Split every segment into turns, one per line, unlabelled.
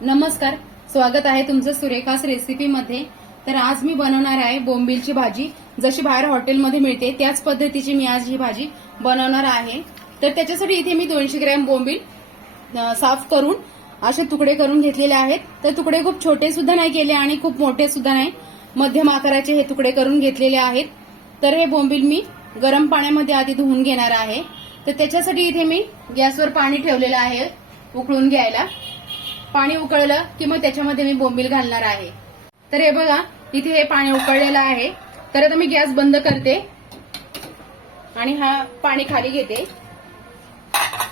नमस्कार स्वागत आहे तुमचं सुरेखास रेसिपीमध्ये तर आज मी बनवणार आहे बोंबिलची भाजी. जशी बाहेर हॉटेलमध्ये मिळते त्याच पद्धतीची मी आज ही भाजी बनवणार आहे. तर त्याच्यासाठी इथे मी दोनशे ग्रॅम बोंबील साफ करून असे तुकडे करून घेतलेले आहेत. तर तुकडे खूप छोटे सुद्धा नाही केले आणि खूप मोठे सुद्धा नाही. मध्यम आकाराचे हे तुकडे करून घेतलेले आहेत. तर हे बोंबील मी गरम पाण्यामध्ये आधी धुवून घेणार आहे. तर त्याच्यासाठी इथे मी गॅसवर पाणी ठेवलेलं आहे उकळून घ्यायला. पाणी उकळलं की मग त्याच्यामध्ये मी बोंबील घालणार आहे. तर हे बघा इथे हे पाणी उकळलेलं आहे. तर आता मी गॅस बंद करते आणि हा पाणी खाली घेते.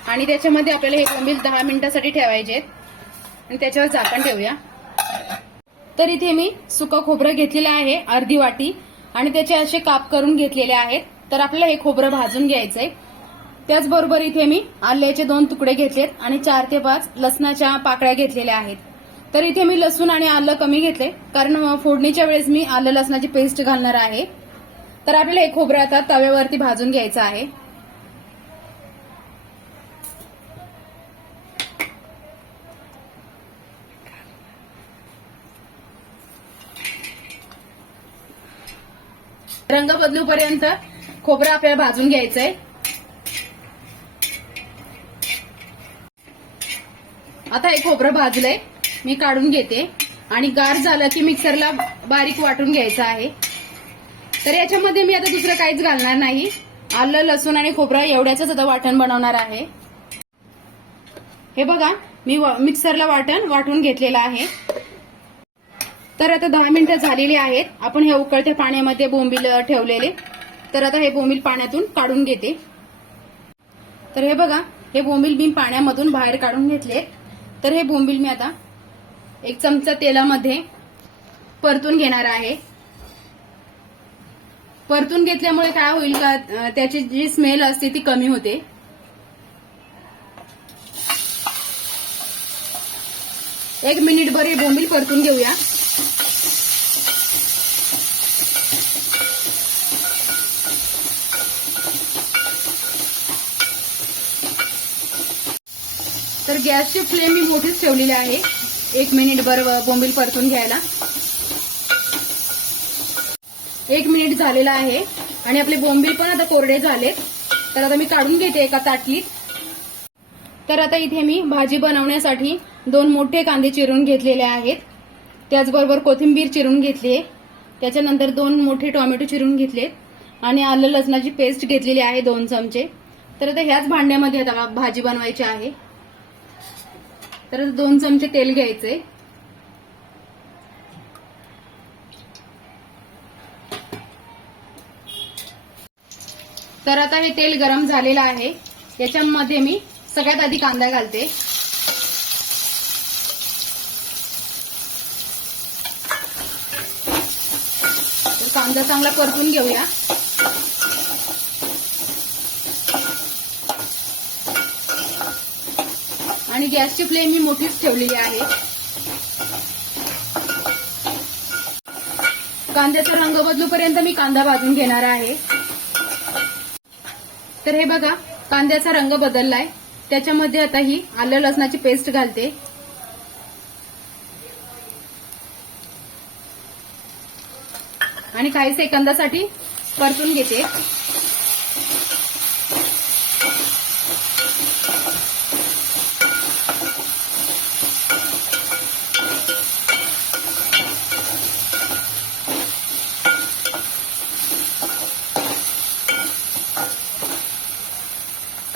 आणि त्याच्यामध्ये आपल्याला हे बोंबील दहा मिनिटासाठी ठेवायचे आणि त्याच्यावर झाकण ठेवूया. तर इथे मी सुकं खोबरं घेतलेलं आहे अर्धी वाटी. आणि त्याचे असे काप करून घेतलेले आहेत. तर आपल्याला हे खोबरं भाजून घ्यायचंय. त्याचबरोबर इथे मी आल्याचे दोन तुकडे घेतलेत आणि चार ते पाच लसणाच्या पाकळ्या घेतलेल्या आहेत. तर इथे मी लसूण आणि आलं कमी घेतले कारण फोडणीच्या वेळेस मी आलं लसणाची पेस्ट घालणार आहे. तर आपल्याला हे खोबरं आता तव्यावरती भाजून घ्यायचं आहे. रंग बदलूपर्यंत खोबरं आपल्याला भाजून घ्यायचंय. आता हे खोबरं भाजलंय. मी काढून घेते. आणि गार झालं की मिक्सरला बारीक वाटून घ्यायचं आहे. तर याच्यामध्ये मी आता दुसरं काहीच घालणार नाही. आलं लसूण आणि खोबरं एवढ्याच आता वाटण बनवणार आहे. हे बघा मी वा- मिक्सरला वाटण वाटून घेतलेलं आहे. तर आता दहा मिनिटं झालेली आहेत. आपण हे उकळत्या पाण्यामध्ये बोंबील ठेवलेले. तर आता हे बोंबील पाण्यातून काढून घेते. तर हे बघा हे बोंबील मी पाण्यामधून बाहेर काढून घेतले तर हे बोंबील मी आता एक चमचा तेलामध्ये परतून घेणार आहे. परतून घेतल्यामुळे काय होईल का त्याची जी स्मेल असते ती कमी होते. एक मिनिटभर हे बोंबील परतून घेऊया. गॅसची फ्लेम मी मोठीच ठेवलेली आहे. एक मिनिटभर बोंबील परतून घ्यायला. एक मिनिट झालेला आहे. आणि आपले बोंबील पण आता कोरडे झालेत. तर आता मी काढून घेते एका ताटलीत. तर आता इथे मी भाजी बनवण्यासाठी दोन मोठे कांदे चिरून घेतलेले आहेत. त्याचबरोबर कोथिंबीर चिरून घेतली आहे. त्याच्यानंतर दोन मोठे टोमॅटो चिरून घेतले आणि आलं लसणाची पेस्ट घेतलेली आहे दोन चमचे. तर आता ह्याच भांड्यामध्ये आता भाजी बनवायची आहे. तर दोन चमचे तेल घ्यायचे. तर आता हे तेल गरम झालेलं आहे. याच्यामध्ये मी सगळ्यात आधी कांदा घालते. कांदा चांगला परतून घेऊया. आणि गॅसची फ्लेम मी मोठीच ठेवलेली आहे. कांद्याचा रंग बदलूपर्यंत मी कांदा भाजून घेणार आहे. तर हे बघा कांद्याचा रंग बदललाय. त्याच्यामध्ये आता ही आलं लसणाची पेस्ट घालते. आणि काही सेकंदासाठी परतून घेते.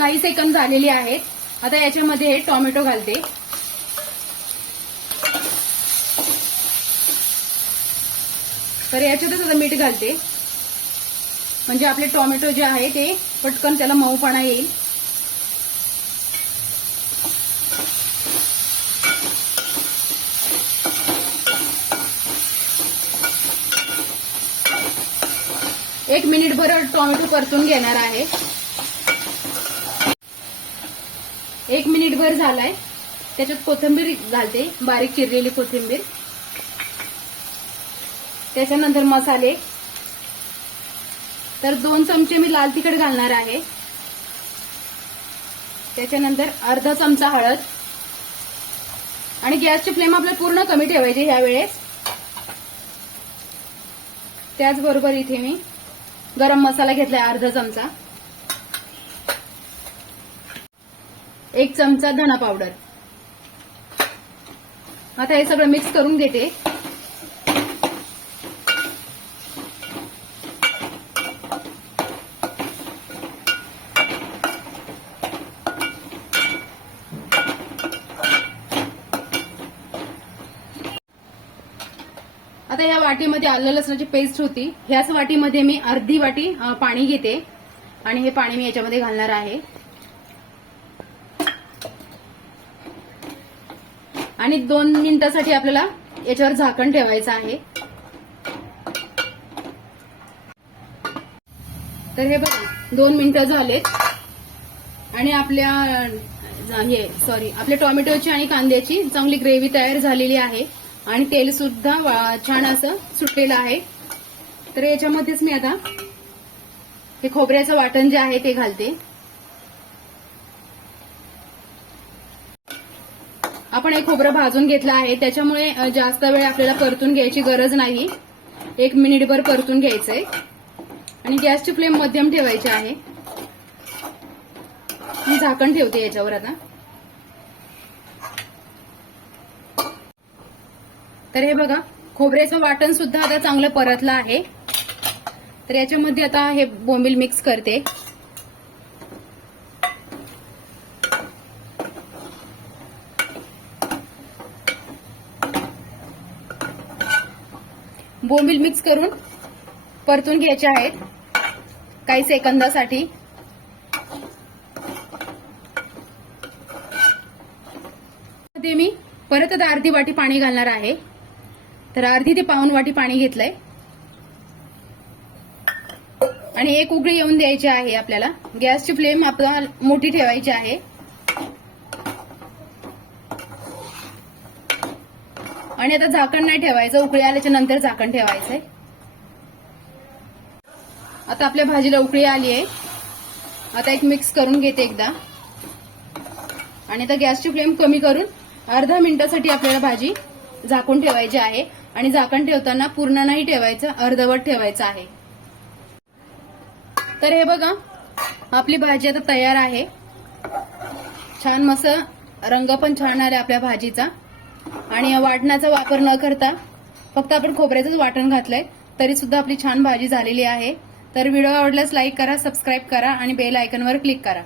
काही सेकंद झालेली आहेत. आता याच्यामध्ये टोमॅटो घालते. तर याच्यातच आता मीठ घालते. म्हणजे आपले टोमॅटो जे आहे ते पटकन त्याला मऊपणा येईल. एक मिनिटभर टोमॅटो परतून घेणार आहे. एक मिनिटभर झालाय. त्याच्यात कोथिंबीर घालते. बारीक चिरलेली कोथिंबीर. त्याच्यानंतर मसाले. तर दोन चमचे मी लाल तिखट घालणार आहे. त्याच्यानंतर अर्धा चमचा हळद. आणि गॅसची फ्लेम आपल्याला पूर्ण कमी ठेवायची ह्या वेळेस त्याचबरोबर इथे मी गरम मसाला घेतलाय अर्धा चमचा. एक चमचा धना पावडर. आता हे सगळं मिक्स करून घेते. आता या वाटीमध्ये आलं लसणाची पेस्ट होती. ह्याच वाटीमध्ये मी अर्धी वाटी पाणी घेते. आणि हे पाणी मी याच्यामध्ये घालणार आहे. आणि दोन मिनिटासाठी आपल्याला याच्यावर झाकण ठेवायचं आहे. तर हे बघा दोन मिनिटं झालेत. आणि आपल्या हे सॉरी आपल्या टोमॅटोची आणि कांद्याची चांगली ग्रेव्ही तयार झालेली आहे. आणि तेल सुद्धा छान असं सुटलेलं आहे. तर याच्यामध्येच मी आता हे खोबऱ्याचं वाटण जे आहे ते घालते. आपण हे खोबरं भाजून घेतलं आहे. त्याच्यामुळे जास्त वेळ आपल्याला परतून घ्यायची गरज नाही. एक मिनिटभर परतून घ्यायचंय आणि गॅसची फ्लेम मध्यम ठेवायची आहे. मी झाकण ठेवते याच्यावर आता. तर हे बघा खोबऱ्याचं वाटण सुद्धा आता चांगलं परतलं आहे. तर याच्यामध्ये आता हे बोंबील मिक्स करते. बोंबील मिक्स करून परतून घ्यायचे आहेत. काही सेकंदासाठी. ते मी परत आता अर्धी वाटी पाणी घालणार आहे. तर अर्धी ते पाऊन वाटी पाणी घेतलंय. आणि एक उकळी येऊन द्यायची आहे आपल्याला. गॅसची फ्लेम आपल्याला मोठी ठेवायची आहे. आणि आता झाकण नाही ठेवायचं उकळी आल्याच्यानंतर झाकण ठेवायचंय. आता आपल्या भाजीला उकळी आली आहे. आता एक मिक्स करून घेते एकदा. आणि आता गॅसची फ्लेम कमी करून अर्धा मिनिटासाठी आपल्याला भाजी झाकून ठेवायची आहे. आणि झाकण ठेवताना पूर्ण नाही ठेवायचं अर्धवट ठेवायचं आहे. तर हे बघा आपली भाजी आता तयार आहे. छान मस्त रंग पण छान आला आपल्या भाजीचा. आणि या वाटणाचा वापर न करता फक्त आपण खोबऱ्याचंच वाटण घातलंय तरी सुद्धा आपली छान भाजी झालेली आहे. तर व्हिडिओ आवडल्यास लाईक करा सबस्क्राईब करा आणि बेल आयकनवर क्लिक करा.